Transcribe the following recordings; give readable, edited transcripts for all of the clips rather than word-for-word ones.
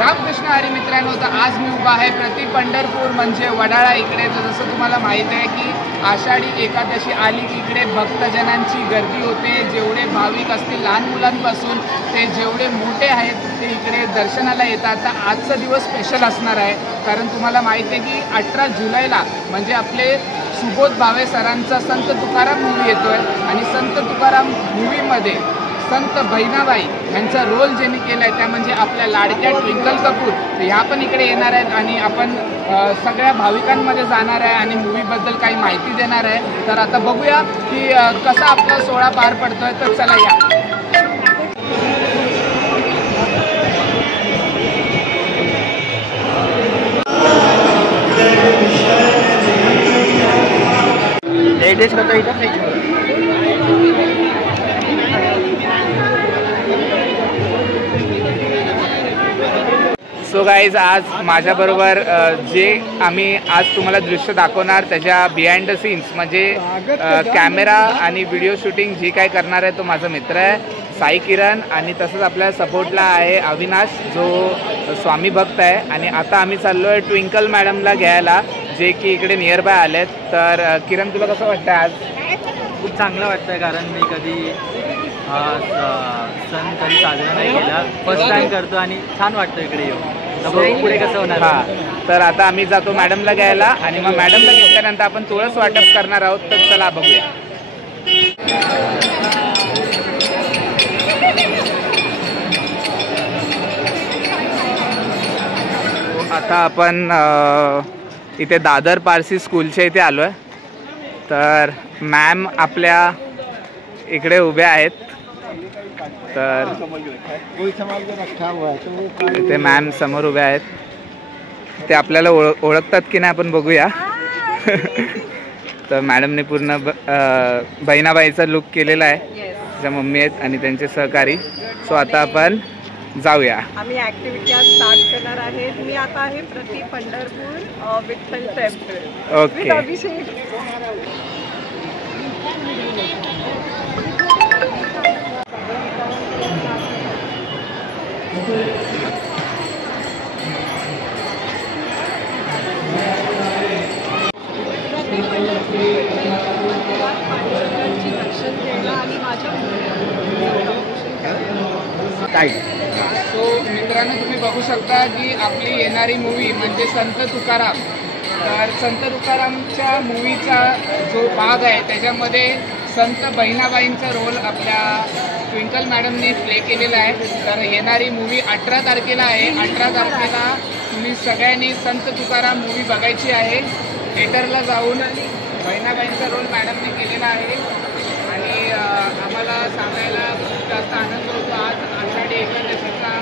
रामकृष्ण हरी मित्रांनो, तर आज मी उभा आहे प्रति पंढरपूर म्हणजे वडाळा इकडे. तर जसं तुम्हाला माहीत आहे की आषाढी एकादशी आली की इकडे भक्तजनांची गर्दी होते. जेवढे भाविक असतील लहान मुलांपासून ते जेवढे मोठे आहेत ते इकडे दर्शनाला येतात. तर आजचा दिवस स्पेशल असणार आहे, कारण तुम्हाला माहीत आहे की 18 जुलैला म्हणजे आपले सुबोध भावे सरांचा संत तुकाराम मूवी येतोय आणि संत तुकाराम मूवीमध्ये संत बहिणाबाई यांचा रोल ज्यांनी केला आहे त्या म्हणजे आपल्या लाडक्या ट्विंकल कपूर. तर ह्या पण इकडे येणार आहेत आणि आपण सगळ्या भाविकांमध्ये जाणार आहे आणि मूवीबद्दल काही माहिती देणार आहे. तर आता बघूया की कसा आपला सोहळा पार पडतोय. तर चला या. लेडीज का तो इधर सो गाईज, आज माझ्याबरोबर जे आम्ही आज तुम्हाला दृश्य दाखवणार त्याच्या बिहाइंड द सीन्स म्हणजे कॅमेरा आणि व्हिडिओ शूटिंग जी काय करणार आहे तो माझा मित्र आहे साई किरण. आणि तसंच आपल्या सपोर्टला आहे अविनाश जो स्वामी भक्त आहे. आणि आता आम्ही चाललो आहे ट्विंकल मॅडमला घ्यायला जे की इकडे नियर बाय आलेत. तर किरण, तुला कसं वाटतं आज? खूप चांगलं वाटतं, कारण मी कधी सण कधी साजरा नाही केला, फर्स्ट टाइम करतो आणि छान वाटतं इकडे येऊन. तर पुढे कसं होणार? तर आता आम्ही जातो मॅडमला घ्यायला आणि मग मॅडमला घेतल्यानंतर आपण तुळस वाटप करणार आहोत. तर चला बघूया. आता आपण इथे दादर पारसी स्कूलच्या इथे आलो आहे. तर मॅम आपल्या इकडे उभ्या आहेत. तर इथे मॅम समोर उभ्या आहेत. ते आपल्याला ओळखतात की नाही आपण बघूया. तर मॅडमने पूर्ण बहिणाबाईचा लुक केलेला आहे. ज्या मम्मी आहेत आणि त्यांचे सहकारी. सो आता आपण जाऊया. आम्ही ऍक्टिव्हिटी आज स्टार्ट करणार आहे. मी आता आहे प्रति पंढरपूर विठ्ठल टेम्पल. ओके. अभिषेक सो मित्रांनो, तुम्ही बघू शकता की आपली येणारी मूवी म्हणजे संत तुकाराम. तर संत तुकारामच्या मूवीचा जो भाग आहे त्याच्यामध्ये संत बहिणाबाईंचा रोल आपल्या ट्विंकल मॅडमने प्ले केलेला आहे. तर येणारी मूवी 18 तारखेला आहे. 18 तारखेला तुम्ही सगळ्यांनी संत तुकाराम मूवी बघायची आहे. थिएटरला जाऊन बहिणाबाईंचा रोल मॅडमने केलेला आहे आणि आम्हाला सांगायला खूप जास्त आनंद होतो. आज आषाढी एकादशीचा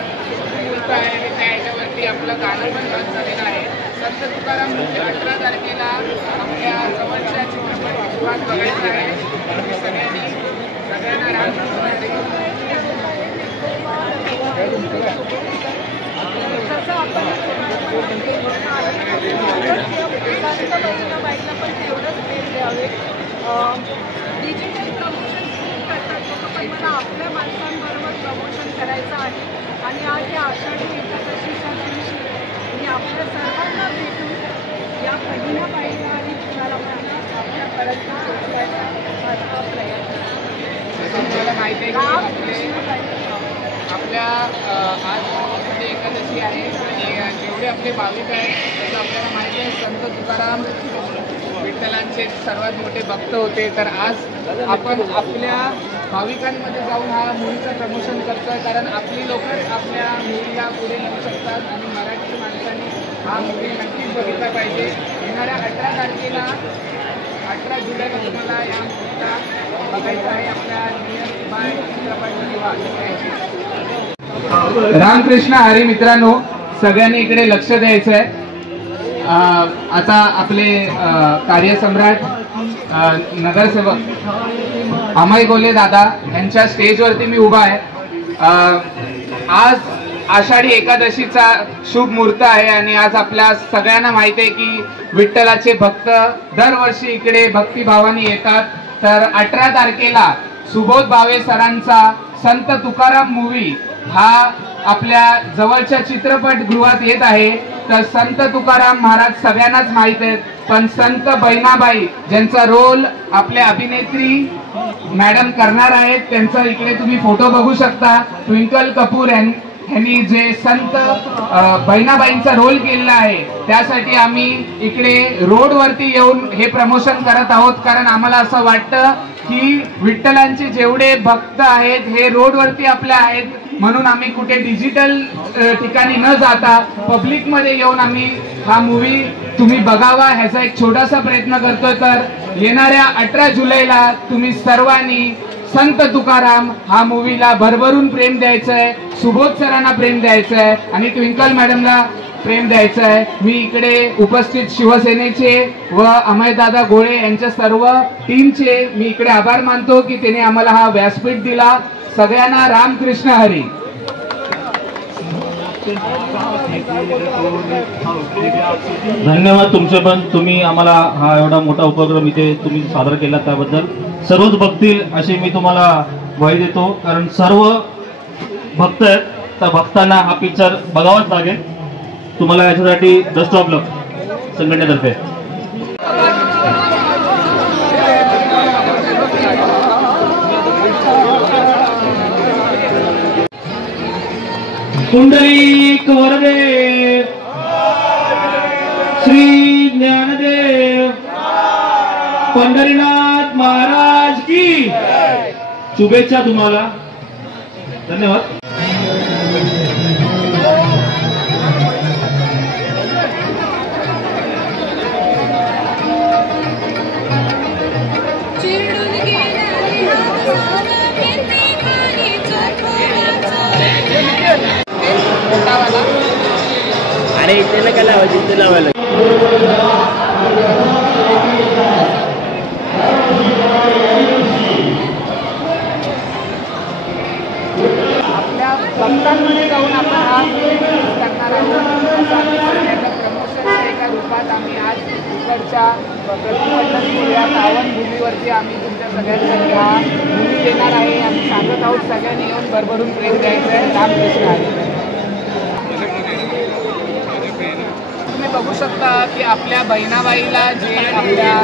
मुहूर्त आहे आणि त्या ह्याच्यावरती आपलं गाणं पण लॉन्च झालेलं आहे. संत तुकाराम मूवी 18 तारखेला आपल्या जवळच्या चित्रपटगृहात बघायचं आहे. सगळ्यांना बाईकला पण तेवढंच वेळ द्यावे. डिजिटल प्रमोशन करतात लोक, पण मला आपल्या माणसांबरोबर प्रमोशन करायचं आहे. आणि आज या आषाढी एकादशीच्या दिवशी मी आपल्या सर्वांना भेटून या बहिणाबाईला आणि तुकारामांना आपल्यापर्यंत पोहोचवायचा माझा प्रयत्न. तुम्हाला माहिती आहे की आपल्या आज आषाढी एकादशी आहे आणि जेवढे आपले भाविक आहेत त्याचं आपल्याला माहिती आहे संत तुकाराम विठ्ठलांचे सर्वात मोठे भक्त होते. तर आज आपण आपल्या भाविकांमध्ये जाऊन हा मूवीचं प्रमोशन करतोय, कारण आपली लोकच आपल्या मूवीला पुढे नेऊ शकतात आणि मराठी माणसांनी हा मूवी नक्कीच बघितला पाहिजे. येणाऱ्या 18 तारखेला 18 जुलैला तुम्हाला या मूवीला बघायचं आहे आपल्या नियर बाय चित्रपटगृहात. रामकृष्ण हरी मित्रांनो, सगळ्यांनी इकडे लक्ष द्यायचं आहे. आता आपले कार्यसम्राट नगरसेवक अमय गोले दादा यांच्या स्टेजवरती मी उभा आहे. आज आषाढी एकादशीचा शुभ मुहूर्त आहे आणि आज आपल्या सगळ्यांना माहिती आहे की विठ्ठलाचे भक्त दरवर्षी इकडे भक्तिभावाने येतात. तर 18 तारखेला सुबोध भावे सरांचा संत तुकाराम मूवी हा आपल्या जवळच्या चित्रपटगृहात येत आहे। तर संत तुकाराम महाराज सगळ्यांनाच माहित आहेत, पण संत बहिणाबाई ज्यांचा रोल आपल्या अभिनेत्री मॅडम करणार आहेत, त्यांचा इकडे तुम्ही फोटो बघू शकता। ट्विंकल कपूर यांनी जे संत बहिणाबाईंचा रोल केलेला आहे, त्यासाठी आम्ही इकडे रोडवरती येऊन हे प्रमोशन करत आहोत, कारण आम्हाला असं वाटतं की विठ्ठलांचे जेवढे भक्त आहेत हे रोडवरती आपल्या आहेत, म्हणून आम्ही कुठे डिजिटल ठिकाणी न जाता पब्लिक मध्ये येऊन आम्ही हा मूवी तुम्ही बघावा ह्याचा एक छोटासा प्रयत्न करतोय। तर येणाऱ्या 18 जुलैला तुम्ही सर्वांनी संत तुकाराम हा मूवीला भरभरून प्रेम द्यायचं आहे, सुबोध सरांना प्रेम द्यायचं आहे आणि ट्विंकल मॅडमला प्रेम द्यायचं आहे। मी इकडे उपस्थित शिवसेनेचे व अमयदादा गोळे यांच्या सर्व टीमचे मी इकडे आभार मानतो की त्यांनी आम्हाला हा व्यासपीठ दिला। सगळ्यांना रामकृष्ण हरी। धन्यवाद तुमचे पण, तुम्ही आम्हाला हा एवढा मोठा उपक्रम इथे तुम्ही सादर केला त्याबद्दल सर्वच बघतील अशी मी तुम्हाला ग्वाही देतो, कारण सर्व भक्त आहेत, त्या भक्तांना हा पिक्चर बघावाच लागेल। तुम्हाला याच्यासाठी बेस्ट ऑफ लक संघटनेतर्फे। पुंडलिक वरदे श्री ज्ञानदेव पंढरीनाथ महाराज की शुभेच्छा तुम्हाला। धन्यवाद। अरे त्याला काय लावायचं, ते लावायला आपल्या भक्तांमध्ये जाऊन आपण हा करणार आहोत। प्रमोशनच्या एका रूपात आम्ही आज इकडच्या प्रतिपंढरपूर या पावनभूमीवरती आम्ही तुमच्या सगळ्यांसाठी हा मूवी देणार आहे। आम्ही सांगत आहोत सगळ्यांनी येऊन भरभरून प्रेम द्यायचं आहे। रामकृष्ण हरी। तुम्ही बघू शकता की आपल्या बहिणाबाईला जे आपल्या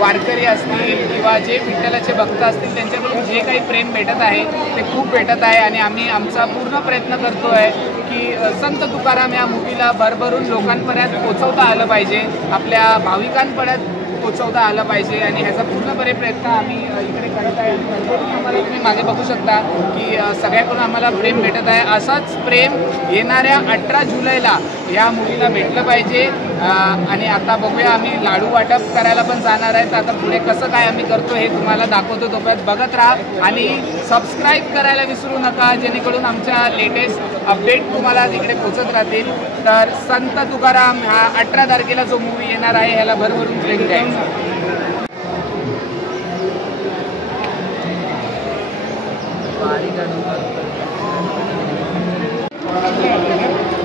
वारकरी असतील किंवा जे विठ्ठलाचे भक्त असतील त्यांच्याकडून जे काही प्रेम भेटत आहे ते खूप भेटत आहे आणि आम्ही आमचा पूर्ण प्रयत्न करतो आहे की संत तुकाराम या मूवीला भरभरून लोकांपर्यंत पोचवता आलं पाहिजे, आपल्या भाविकांपर्यंत पोचवता आलं पाहिजे आणि ह्याचा पूर्णपणे प्रयत्न आम्ही इकडे करत आहे। आम्हाला तुम्ही मागे बघू शकता की सगळ्याकडून आम्हाला प्रेम भेटत आहे। असाच प्रेम येणाऱ्या 18 जुलैला या मूवीला भेटलं पाहिजे। आणि आता बघूया, आम्ही लाडू वाटप करायला पण जाणार आहेत। आता पुढे कसं काय आम्ही करतो हे तुम्हाला दाखवतो, तोपर्यंत बघत राहा आणि सबस्क्राईब करायला विसरू नका, जेणेकरून आमच्या लेटेस्ट अपडेट तुम्हाला तिकडे पोचत राहतील। तर संत तुकाराम हा 18 तारखेला जो मूवी येणार आहे ह्याला भरभरून प्रेम द्यायचं।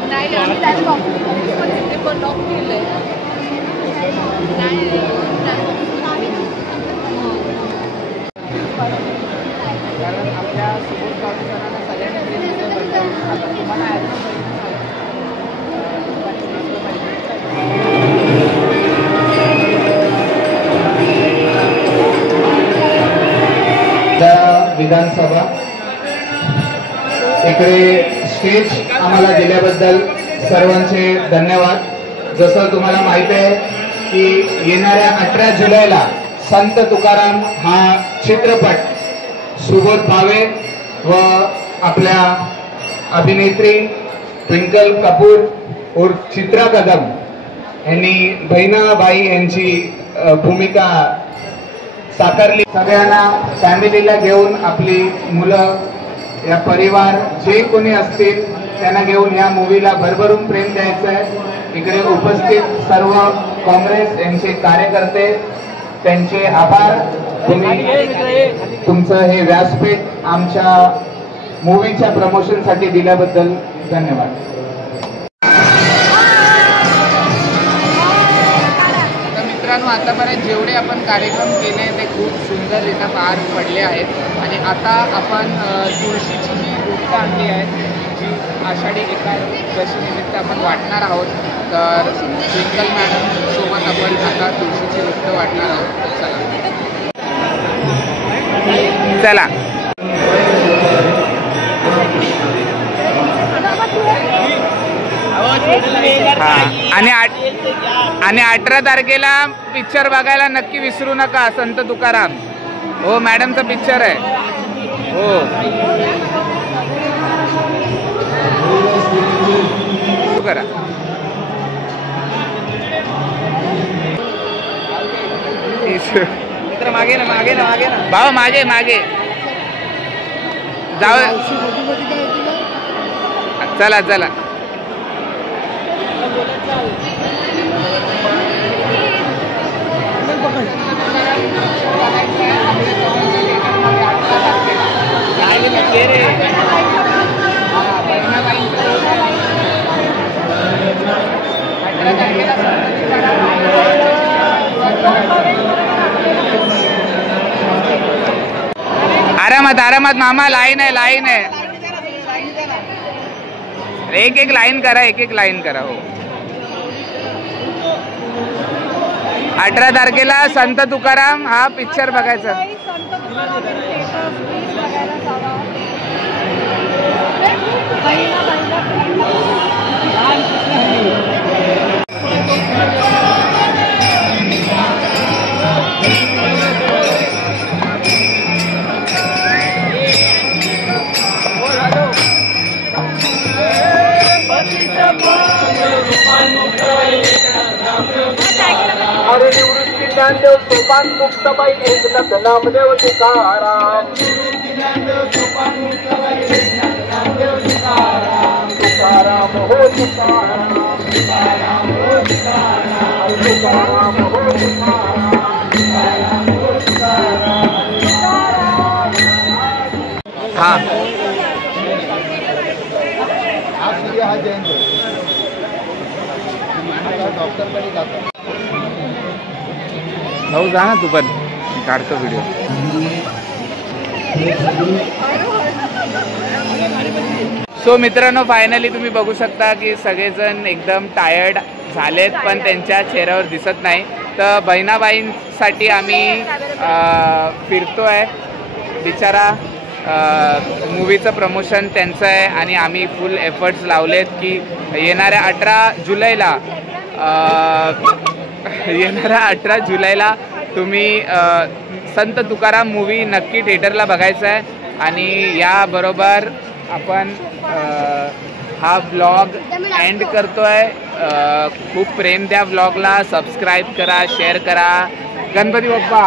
नाही आम्ही डायरेक्ट ऑफिसमध्ये ते पण लॉक केलंय। नाही कारण आपल्या सुबोध सरांना सगळ्यांना आता तुम्हाला विधानसभा इकडे स्टेज आम्हाला दिल्याबद्दल सर्वांचे धन्यवाद। जसं तुम्हाला माहिती आहे की येणाऱ्या 18 जुलैला संत तुकाराम हा चित्रपट सुबोध भावे व आपल्या अभिनेत्री ट्विंकल कपूर उर्फ चित्रा कदम यांनी बहिणाबाई यांची भूमिका साकारली। सगळ्यांना फॅमिलीला घेऊन आपली मुलं या परिवार जे कोणी असतील त्यांना घेऊन या मूवीला भरभरून प्रेम द्यायचं आहे। इकडे उपस्थित सर्व काँग्रेस यांचे कार्यकर्ते त्यांचे आभार। तुम्ही तुमचं हे व्यासपीठ आमच्या मूवीच्या प्रमोशनसाठी दिल्याबद्दल धन्यवाद। मित्रांनो, आतापर्यंत जेवढे आपण कार्यक्रम केले ते खूप सुंदररित्या पार पडले आहेत आणि आता आपण तुळशीची जी गोष्ट आणली आहे जी आषाढी एकादशी निमित्त आपण वाटणार आहोत. तर ट्विंकल मॅडम सोबत आपण आता तुळशीची वृत्त वाटणार आहोत. चला आणि 18 तारखेला पिक्चर बघायला नक्की विसरू नका. संत तुकाराम. हो मॅडमचा पिक्चर आहे. हो करा. मागे ना मागे ना मागे ना भाऊ मागे मागे जाऊ. चला चला आरामात आरामात मामा. लाईन आहे लाईन आहे. एक एक लाईन करा एक एक लाईन करा. हो 18 तारखेला संत तुकाराम हा पिक्चर बघायचा. अरे निवृत्ती ज्ञानदेव सोपान मुक्तबाई एकनाथ नामदेव तुकाराम. तुकाराम हो तुकाराम. तुकाराम हो हा डॉक्टरकडे जातो. भाऊ जा ना तू पण काढतो व्हिडिओ. सो मित्रांनो फायनली तुम्ही बघू शकता की सगळेजण एकदम टायर्ड झालेत पण त्यांच्या चेहऱ्यावर दिसत नाही. तर बहिणाबाईंसाठी आम्ही फिरतोय. बिचारा मूवीचं प्रमोशन त्यांचं आहे आणि आम्ही फुल एफर्ट्स लावलेत की येणाऱ्या 18 जुलैला तुम्ही संत तुकाराम मूवी नक्की थिएटरला बघायचा आहे. आणि याबरोबर आपण हा ब्लॉग एंड करतोय. खूप प्रेम द्या ब्लॉगला. सबस्क्राईब करा शेअर करा. गणपती बाप्पा.